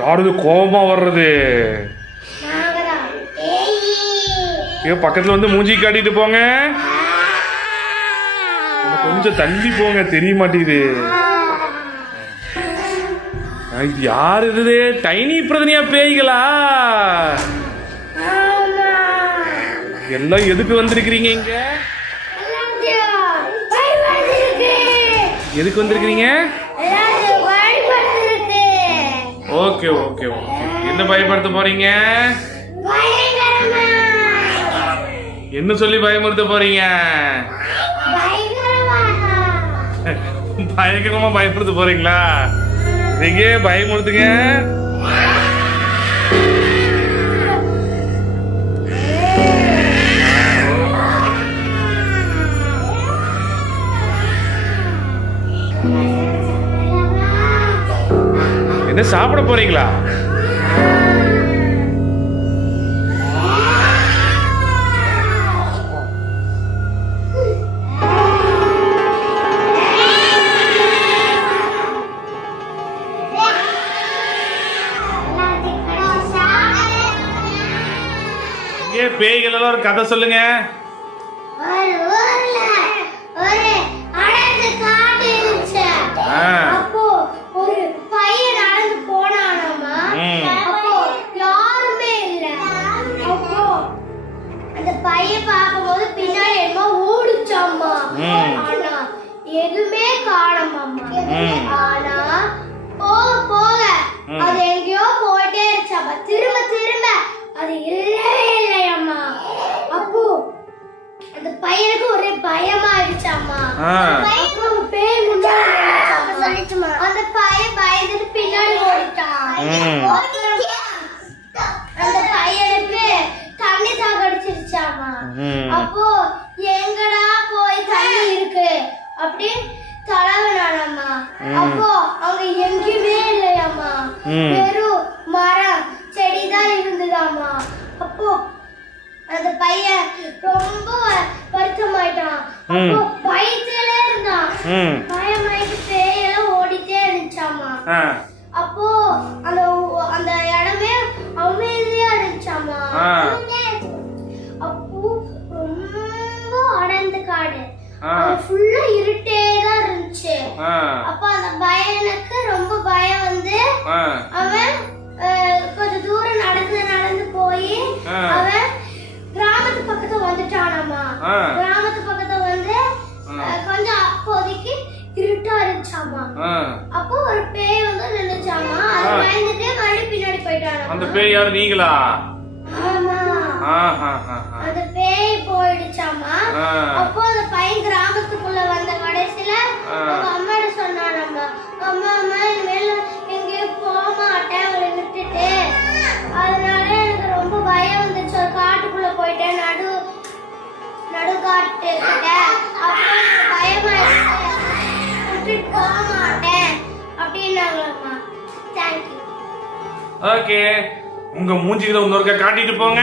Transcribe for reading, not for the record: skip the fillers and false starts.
யாரு கோபமா வர்றது? பக்கத்துல வந்து மூஞ்சி காட்டிட்டு போங்க. கொஞ்சம் தள்ளி போங்க, தெரிய மாட்டேங்குது. யாரு இது? டைனி பிரதனியா பேய்களா? எல்லாம் எதுக்கு வந்திருக்கிறீங்க இங்க? எதுக்கு வந்திருக்கிறீங்க? Okay okay okay. என்ன பயப்படுத்த போறீங்க? என்ன சொல்லி பயமுறுத்த போறீங்க? பயங்கரமா பயப்படுத்த போறீங்களா? நீங்க பயமுறுத்துங்க. என்ன சாப்பிட போறீங்களா? பேய்கள் எல்லாம் ஒரு கதை சொல்லுங்க. எதுவுமே காணமாமா. ஆனா போக போக அது எங்கேயோ போயிட்டே இருந்துச்சாமா. திரும்ப திரும்ப அது இல்லவே இல்லையம்மா. அப்போ அந்த பையனுக்கு ஒரே பயமாயிடுச்சாமா. பேய் முன்னாடி அந்த பையன் பயந்துட்டு பின்னாடி ஓடிட்டான். அந்த பையனுக்கு தண்ணி சாகடிச்சிருச்சாமா. அப்போ எங்கடா போய் தண்ணி இருக்கு அப்படி தலவனானம்மா. அப்போ அங்க எங்கேயுமே இல்லையாம்மா. வெறும் மரம் செடிதான் இருந்ததாம்மா. அப்போ அந்த பையன் ரொம்ப வருத்தமாயிட்டான். அப்போ பயத்தில இருந்தான். பயமாயிட்டு பேயெல்லாம் ஓடிட்டே இருந்துச்சாமா. அப்போ அந்த அந்த இடமே அமைதியா இருந்துச்சாமா. அப்போ ரொம்ப அடர்ந்த காடு, ஃபுல்லா இருட்டே தான் இருந்துச்சு. அப்ப அந்த பையனுக்கு ரொம்ப பயம் வந்து அவன் கொஞ்சம் தூரம் நடந்து போய் அவன் கிராமத்து பக்கத்துல வந்துட்டானாமா. கிராமத்து பக்கத்துல வந்து கொஞ்சம் அப்போதைக்கு இருட்டா இருந்துச்சாமா. அப்போ ஒரு பேய் வந்து நின்னுச்சாமா. அது பயந்துட்டு மறுபடியும் பின்னாடி போயிட்டானா. அந்த பேய் யாரு? நீங்களா? ஆமா. அந்த பேய் போயிடுச்சாமா. அப்போ அந்த பையன் கிராமத்துக்குள்ள வந்த கடைசியில அவங்க அம்மாட்ட சொன்னானம்மா, அம்மா அம்மா இனிமேல் எங்கேயும் போக மாட்டேன் அவளை விட்டுட்டு. அதனால எனக்கு ரொம்ப பயம் வந்துச்சு. ஒரு காட்டுக்குள்ள போயிட்டேன், நடு காட்டு கிட்ட. அப்புறம் பயமாயிடுச்சு, விட்டுட்டு போக மாட்டேன் அப்படின்னாங்களம்மா. தேங்க்யூ. ஓகே, உங்க மூஞ்சிகளை இன்னொருக்க காட்டிட்டு போங்க.